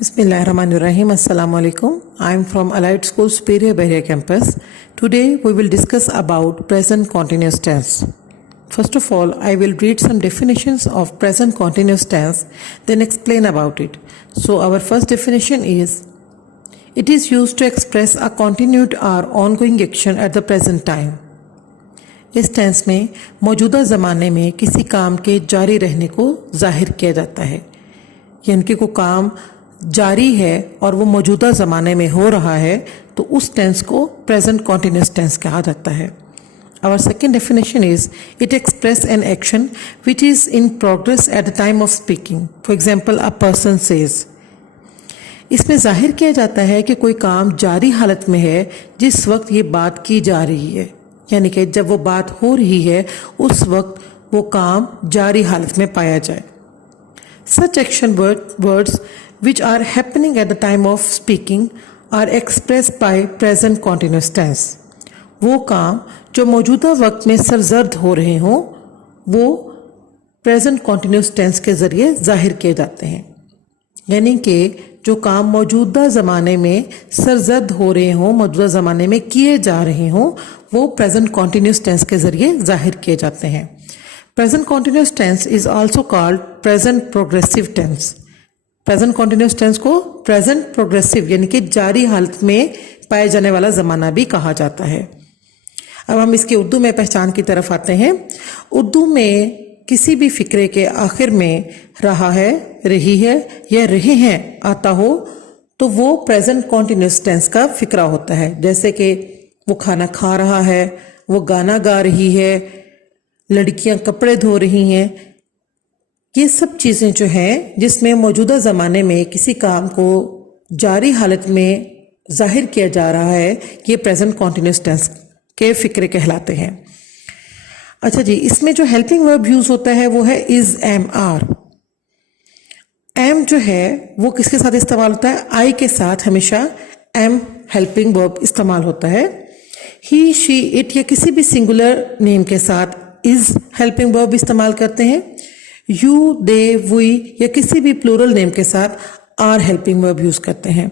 Bismillahirrahmanirrahim. Assalamu alaikum. I am from Allied School Superior Bahria campus. Today we will discuss about present continuous tense. First of all, I will read some definitions of present continuous tense, then explain about it. So our first definition is, it is used to express a continued or ongoing action at the present time. इस tense में मौजूदा ज़माने में किसी काम के जारी रहने को जाहिर किया जाता है, यानी कि कोई काम जारी है और वो मौजूदा ज़माने में हो रहा है तो उस टेंस को प्रेजेंट कॉन्टिन्यूस टेंस कहा जाता है. Our second definition is, it expresses an action which is in progress at the time of speaking. For example, a person says. इसमें जाहिर किया जाता है कि कोई काम जारी हालत में है जिस वक्त ये बात की जा रही है, यानी कि जब वो बात हो रही है उस वक्त वो काम जारी हालत में पाया जाए. Such action words which are happening at the time of speaking are expressed by present continuous tense. वो काम जो मौजूदा वक्त में सरजर्द हो रहे हों वो प्रेजेंट कॉन्टिन्यूस टेंस के ज़रिए जाहिर किए जाते हैं, यानी कि जो काम मौजूदा ज़माने में सरजर्द हो रहे हों, मौजूदा ज़माने में किए जा रहे हों, वो प्रेजेंट कॉन्टिन्यूस टेंस के ज़रिए जाहिर किए जाते हैं. Present continuous tense is also called present progressive tense. Present continuous tense को प्रेजेंट प्रोग्रेसिव यानी कि जारी हालत में पाए जाने वाला ज़माना भी कहा जाता है. अब हम इसके उर्दू में पहचान की तरफ आते हैं. उर्दू में किसी भी फिक्रे के आखिर में रहा है, रही है या रहे हैं आता हो तो वो प्रेजेंट कॉन्टिन्यूस टेंस का फिक्रा होता है. जैसे कि वो खाना खा रहा है, वो गाना गा रही है, लड़कियां कपड़े धो रही हैं. ये सब चीज़ें जो हैं जिसमें मौजूदा ज़माने में किसी काम को जारी हालत में जाहिर किया जा रहा है, ये प्रेजेंट कॉन्टिन्यूस टेंस के फिक्रे कहलाते हैं. अच्छा जी, इसमें जो हेल्पिंग वर्ब यूज होता है वो है इज, एम, आर. एम जो है वो किसके साथ इस्तेमाल होता है? आई के साथ हमेशा एम हेल्पिंग वर्ब इस्तेमाल होता है. ही, शी, इट या किसी भी सिंगुलर नेम के साथ इज हेल्पिंग वर्ब इस्तेमाल करते हैं. यू, दे, वी या किसी भी प्लूरल नेम के साथ आर हेल्पिंग वर्ब यूज करते हैं.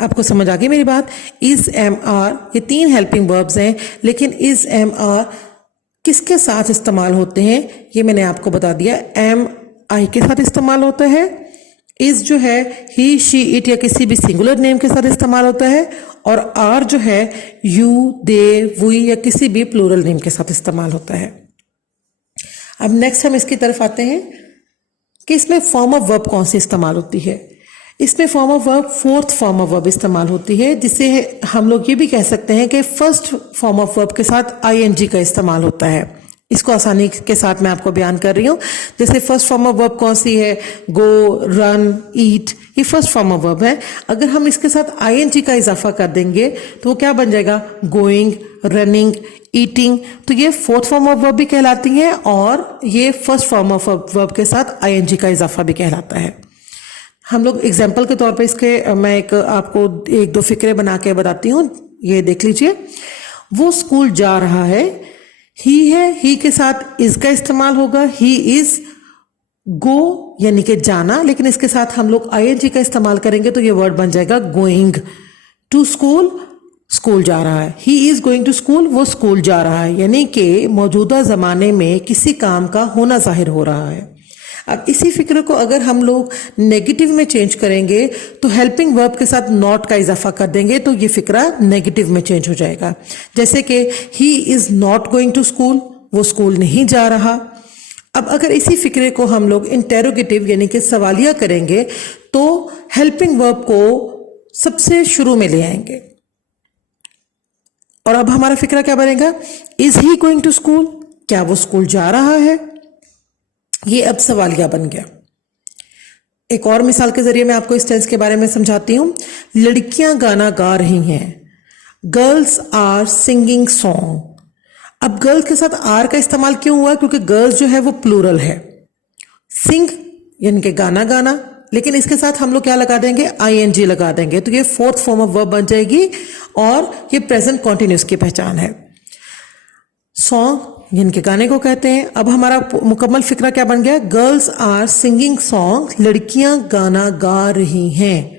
आपको समझ आ गई मेरी बात? इज, एम, आर ये तीन हेल्पिंग वर्ब्स हैं, लेकिन इज, एम, आर किसके साथ इस्तेमाल होते हैं ये मैंने आपको बता दिया. एम आई के साथ इस्तेमाल होता है. इज जो है ही, शी, इट या किसी भी सिंगुलर नेम के साथ इस्तेमाल होता है. और आर जो है यू, दे, वी या किसी भी प्लूरल नेम के साथ इस्तेमाल होता है. अब नेक्स्ट हम इसकी तरफ आते हैं कि इसमें फॉर्म ऑफ वर्ब कौन सी इस्तेमाल होती है. इसमें form of verb fourth form of verb इस्तेमाल होती है, जिसे हम लोग ये भी कह सकते हैं कि फर्स्ट फॉर्म ऑफ वर्ब के साथ आईएनजी का इस्तेमाल होता है. इसको आसानी के साथ मैं आपको बयान कर रही हूँ. जैसे फर्स्ट फॉर्म ऑफ वर्ब कौन सी है? गो, रन, ईट, ये फर्स्ट फॉर्म ऑफ वर्ब है. अगर हम इसके साथ आईएनजी का इजाफा कर देंगे तो वो क्या बन जाएगा? Going, running, eating. तो ये फोर्थ फॉर्म ऑफ वर्ब भी कहलाती हैं और ये फर्स्ट फॉर्म ऑफ वर्ब के साथ आईएनजी का इजाफा भी कहलाता है. हम लोग एग्जाम्पल के तौर पे इसके मैं आपको एक दो फिक्रे बना के बताती हूँ. ये देख लीजिए. वो स्कूल जा रहा है. ही है, ही के साथ इज का इस्तेमाल होगा. He is. गो यानी कि जाना, लेकिन इसके साथ हम लोग आईएनजी का इस्तेमाल करेंगे तो ये वर्ड बन जाएगा गोइंग. टू स्कूल, स्कूल जा रहा है. He is going to school, वो स्कूल जा रहा है, यानी कि मौजूदा जमाने में किसी काम का होना जाहिर हो रहा है. अब इसी फिक्र को अगर हम लोग नेगेटिव में चेंज करेंगे तो हेल्पिंग वर्ब के साथ नॉट का इजाफा कर देंगे तो ये फिक्रा नेगेटिव में चेंज हो जाएगा. जैसे कि he is not going to school, वो स्कूल नहीं जा रहा. अब अगर इसी फिक्रे को हम लोग इंटेरोगेटिव यानी कि सवालिया करेंगे तो हेल्पिंग वर्ब को सबसे शुरू में ले आएंगे. और अब हमारा फिक्रा क्या बनेगा? Is he going to school, क्या वो स्कूल जा रहा है? ये अब सवालिया बन गया. एक और मिसाल के जरिए मैं आपको इस टेंस के बारे में समझाती हूं. लड़कियां गाना गा रही हैं. Girls are singing song. अब गर्ल्स के साथ आर का इस्तेमाल क्यों हुआ? क्योंकि गर्ल्स जो है वो प्लूरल है. सिंग यानी कि गाना गाना, लेकिन इसके साथ हम लोग क्या लगा देंगे? आईएनजी लगा देंगे तो ये फोर्थ फॉर्म ऑफ वर्ब बन जाएगी और ये प्रेजेंट कॉन्टिन्यूस की पहचान है. सॉन्ग जिनके गाने को कहते हैं। अब हमारा मुकम्मल फिक्रा क्या बन गया? गर्ल्स आर सिंगिंग सॉन्ग, लड़कियां गाना गा रही हैं।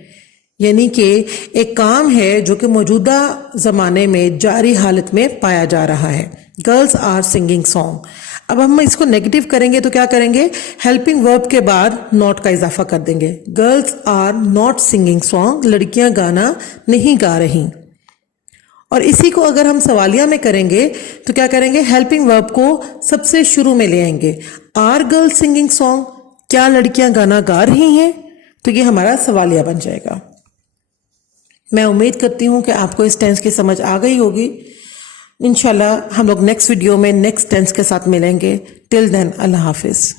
यानी कि एक काम है जो कि मौजूदा जमाने में जारी हालत में पाया जा रहा है। Girls are singing song. अब हम इसको नेगेटिव करेंगे तो क्या करेंगे? हेल्पिंग वर्ब के बाद नॉट का इजाफा कर देंगे। Girls are not singing song, लड़कियां गाना नहीं गा रही। और इसी को अगर हम सवालिया में करेंगे तो क्या करेंगे? हेल्पिंग वर्ब को सबसे शुरू में ले आएंगे। आर गर्ल्स सिंगिंग सॉन्ग, क्या लड़कियां गाना गा रही हैं? तो ये हमारा सवालिया बन जाएगा। मैं उम्मीद करती हूं कि आपको इस टेंस की समझ आ गई होगी। इंशाल्लाह हम लोग नेक्स्ट वीडियो में नेक्स्ट टेंस के साथ मिलेंगे। टिल देन अल्लाह हाफिज।